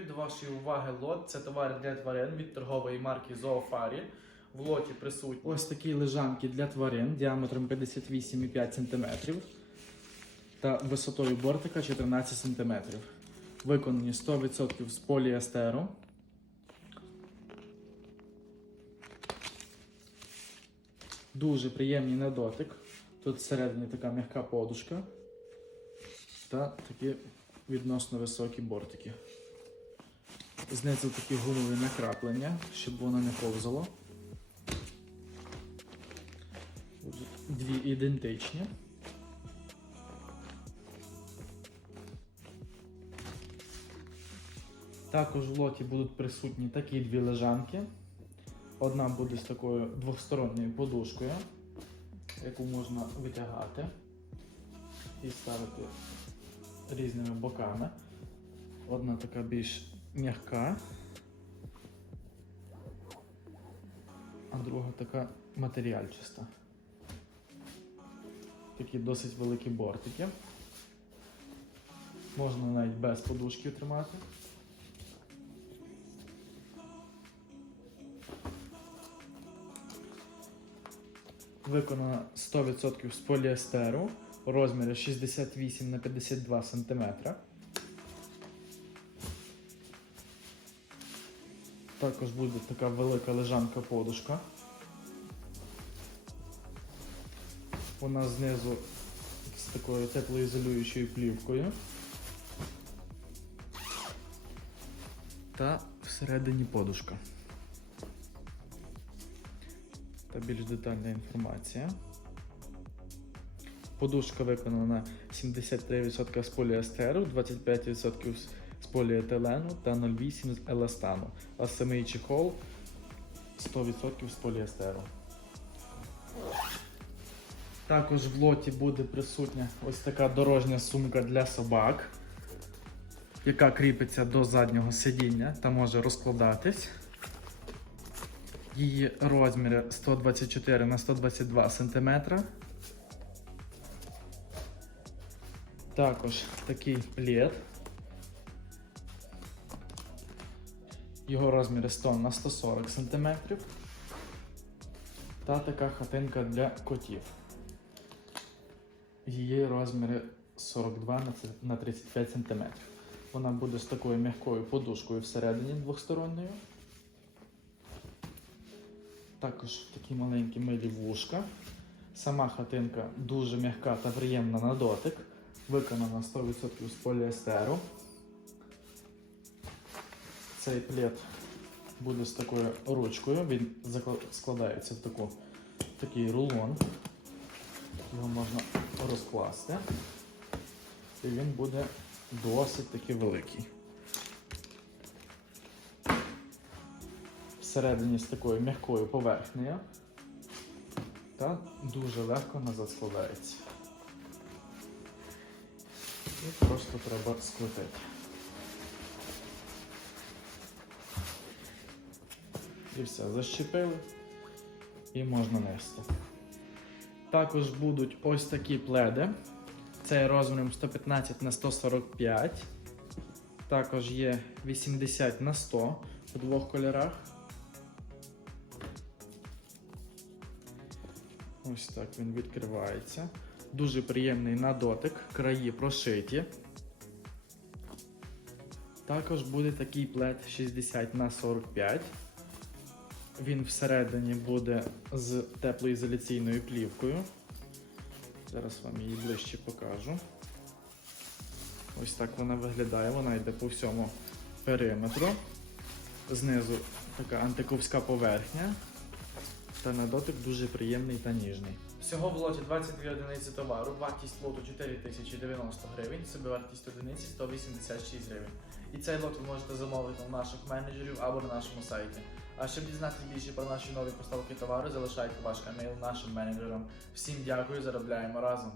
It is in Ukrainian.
Пропоную до вашої уваги лот. Це товари для тварин від торгової марки Зоофарі. В лоті присутні ось такі лежанки для тварин діаметром 58,5 см та висотою бортика 14 см. Виконані 100% з поліестеру. Дуже приємний на дотик. Тут всередині така м'яка подушка та такі відносно високі бортики. Знизу такі гумові накраплення, щоб воно не ковзало. Дві ідентичні. Також в лоті будуть присутні такі дві лежанки. Одна буде з такою двосторонньою подушкою, яку можна витягати і ставити різними боками. Одна така більш м'яка, а друга така матеріальчиста. Такі досить великі бортики. Можна навіть без подушки тримати. Виконана 100% з поліестеру у розмірі 68 на 52 см. Також буде така велика лежанка подушка. Вона знизу з такою теплоізолюючою плівкою. Та всередині подушка. Та більш детальна інформація. Подушка виконана 73% з поліестеру, 25% з поліетилену та 0,8% з еластану, а самий чехол 100% з поліестеру. Також в лоті буде присутня ось така дорожня сумка для собак, яка кріпиться до заднього сидіння та може розкладатись. Її розміри 124 на 122 см. Також такий плед. Його розміри 100 на 140 см. Та така хатинка для котів. Її розміри 42 на 35 см. Вона буде з такою м'якою подушкою всередині двосторонньою. Також такі маленькі милі вушка. Сама хатинка дуже м'яка та приємна на дотик. Виконана 100% з поліестеру. Цей плед буде з такою ручкою. Він складається в таку, такий рулон. Його можна розкласти. І він буде досить таки великий. Всередині з такою м'якою поверхнею. Та дуже легко назад складається. І просто треба склепити. І все, защепили і можна нести. Також будуть ось такі пледи. Це розміром 115 на 145. Також є 80 на 100 у двох кольорах. Ось так він відкривається. Дуже приємний на дотик, краї прошиті. Також буде такий плед 60 на 45. Він всередині буде з теплоізоляційною плівкою. Зараз вам її ближче покажу. Ось так вона виглядає, вона йде по всьому периметру. Знизу така антиковська поверхня. Та на дотик дуже приємний та ніжний. Всього в лоті 22 одиниці товару, вартість лоту 4090 гривень, собівартість одиниці 186 гривень. І цей лот ви можете замовити у наших менеджерів або на нашому сайті. А щоб дізнатися більше про наші нові поставки товару, залишайте ваш емейл нашим менеджерам. Всім дякую, заробляємо разом.